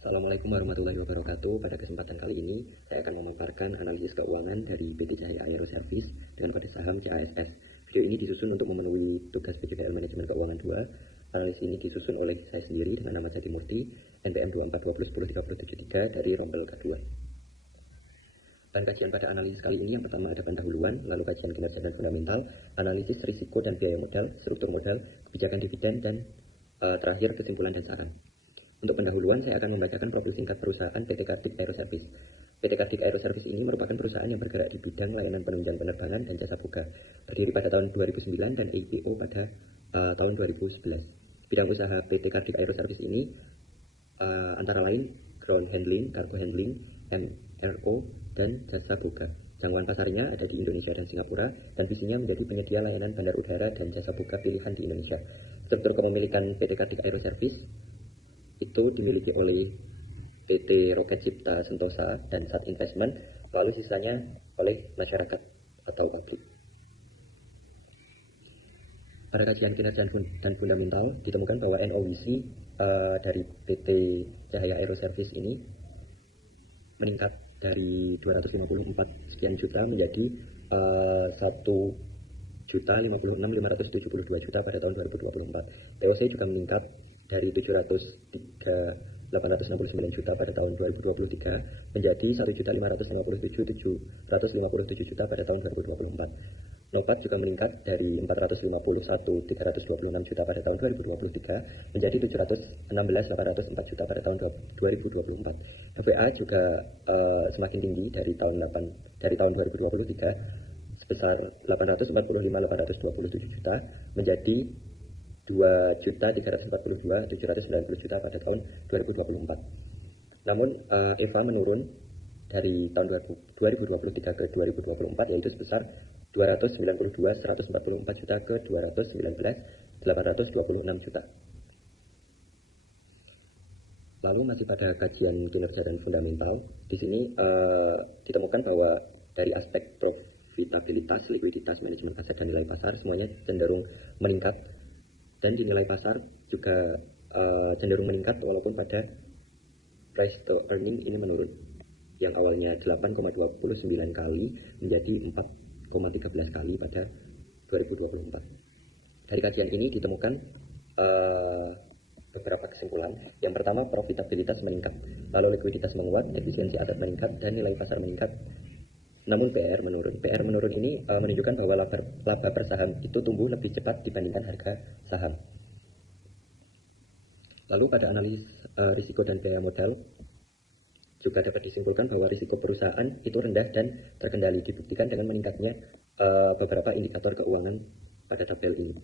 Assalamualaikum warahmatullahi wabarakatuh. Pada kesempatan kali ini, saya akan memaparkan analisis keuangan dari PT Cahaya Aero Service dengan kode saham CASS. Video ini disusun untuk memenuhi tugas PJKL Manajemen Keuangan 2. Analisis ini disusun oleh saya sendiri dengan nama Jati Murti, NPM 2420103073 dari rombel K2. Dan kajian pada analisis kali ini yang pertama ada pendahuluan, lalu kajian kinerja dan fundamental, analisis risiko dan biaya modal, struktur modal, kebijakan dividen, dan terakhir kesimpulan dan saran. Untuk pendahuluan, saya akan membacakan profil singkat perusahaan PT Kartik Aero Service. PT Kartik Aero Service ini merupakan perusahaan yang bergerak di bidang layanan penunjang penerbangan dan jasa boga, berdiri pada tahun 2009 dan IPO pada tahun 2011. Bidang usaha PT Kartik Aero Service ini antara lain ground handling, cargo handling, MRO, dan jasa boga. Jangkauan pasarnya ada di Indonesia dan Singapura, dan visinya menjadi penyedia layanan bandar udara dan jasa boga pilihan di Indonesia. Struktur kepemilikan PT Kartik Aero Service itu dimiliki oleh PT Roket Cipta Sentosa dan Sat Investment, lalu sisanya oleh masyarakat atau publik. Pada kajian kinerja dan fundamental ditemukan bahwa NOWC dari PT Cahaya Aero Service ini meningkat dari 254 sekian juta menjadi 1.056.572 juta pada tahun 2024. TOC juga meningkat dari 869 juta pada tahun 2023 menjadi 1.557.757 juta pada tahun 2024. NOPAT juga meningkat dari 451.326 juta pada tahun 2023 menjadi 716.804 juta pada tahun 2024. FWA juga semakin tinggi dari tahun 2023 sebesar 845.827 juta menjadi 2.342.790 juta pada tahun 2024. Namun EVA menurun dari tahun 2023 ke 2024 yaitu sebesar 292.144 juta ke 219.826 juta. Lalu masih pada kajian kinerja dan fundamental, di sini ditemukan bahwa dari aspek profitabilitas, likuiditas, manajemen aset dan nilai pasar semuanya cenderung meningkat. Dan di nilai pasar juga cenderung meningkat walaupun pada price to earning ini menurun. Yang awalnya 8,29 kali menjadi 4,13 kali pada 2024. Dari kajian ini ditemukan beberapa kesimpulan. Yang pertama, profitabilitas meningkat, lalu likuiditas menguat, efisiensi aset meningkat, dan nilai pasar meningkat. Namun PR menurun. PR menurun ini menunjukkan bahwa laba per saham itu tumbuh lebih cepat dibandingkan harga saham. Lalu pada analisis risiko dan biaya modal juga dapat disimpulkan bahwa risiko perusahaan itu rendah dan terkendali, dibuktikan dengan meningkatnya beberapa indikator keuangan pada tabel ini.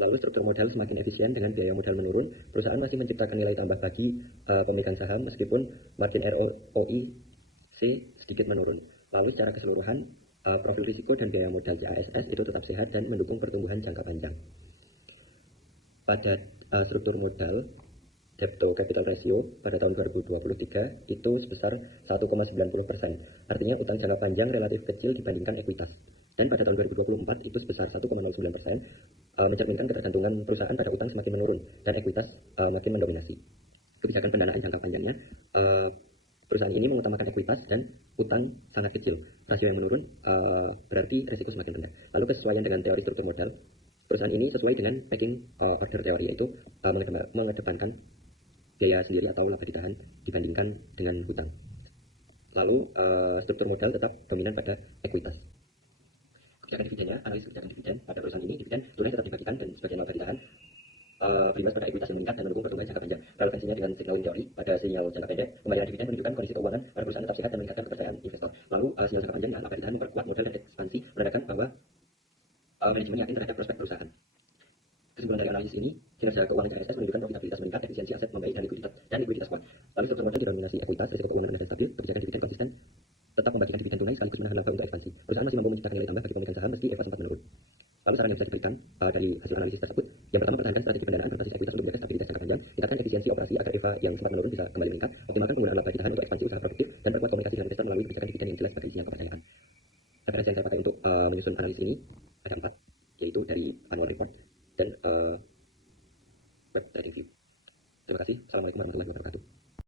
Lalu struktur modal semakin efisien dengan biaya modal menurun, perusahaan masih menciptakan nilai tambah bagi pemegang saham meskipun margin ROIC sedikit menurun. Lalu secara keseluruhan, profil risiko dan biaya modal CASS itu tetap sehat dan mendukung pertumbuhan jangka panjang. Pada struktur modal, debt to capital ratio pada tahun 2023 itu sebesar 1,90%. Artinya utang jangka panjang relatif kecil dibandingkan ekuitas. Dan pada tahun 2024 itu sebesar 1,09%, mencerminkan ketergantungan perusahaan pada utang semakin menurun dan ekuitas makin mendominasi. Kebijakan pendanaan jangka panjangnya, perusahaan ini mengutamakan ekuitas dan utang sangat kecil. Rasio yang menurun berarti risiko semakin rendah. Lalu kesesuaian dengan teori struktur modal, perusahaan ini sesuai dengan packing order teori, yaitu mengedepankan biaya sendiri atau laba ditahan dibandingkan dengan hutang. Lalu struktur modal tetap dominan pada ekuitas. Kebijakan dividennya, analisis kebijakan dividen pada perusahaan ini, dividen tunai tetap dibagikan dan sebagian laba ditahan berimbas pada ekuitas yang meningkat dan mendukung pertumbuhan jangka panjang. Relevansinya dengan signaling teori pada sinyal jangka pendek, kembalian dividen menunjukkan kondisi keuangan pada perusahaan tetap sehat dan meningkatkan kepercayaan investor. Lalu sinyal jangka panjang dengan laba ditahan memperkuat modal dan ekspansi, menandakan bahwa manajemen yakin terhadap prospek perusahaan. Kesimpulan dari analisis ini, kinerja keuangan CASS menunjukkan profitabilitas meningkat, efisiensi aset membaik, dan likuiditas kuat. Lalu struktur modal didominasi ekuitas, risiko keuangan rendah dan stabil, kebijakan dividen konsisten, tetap membagikan dividen tunai sekaligus menahan laba untuk ekspansi. Perusahaan masih mampu menciptakan nilai tambah bagi pemegang saham meski EVA sempat menurun. Lalu saran yang bisa diberikan dari hasil analisis tersebut, yang pertama, pertahankan strategi pendanaan berbasis ekuitas untuk menjaga stabilitas jangka panjang, tingkatkan efisiensi operasi agar EVA yang sempat menurun bisa kembali meningkat, optimalkan penggunaan laba ditahan untuk ekspansi usaha produktif, dan perkuat komunikasi dengan investor melalui kebijakan dividen yang jelas pada isi yang kepercayaan. Referensi yang saya pakai untuk menyusun analisis ini ada 4.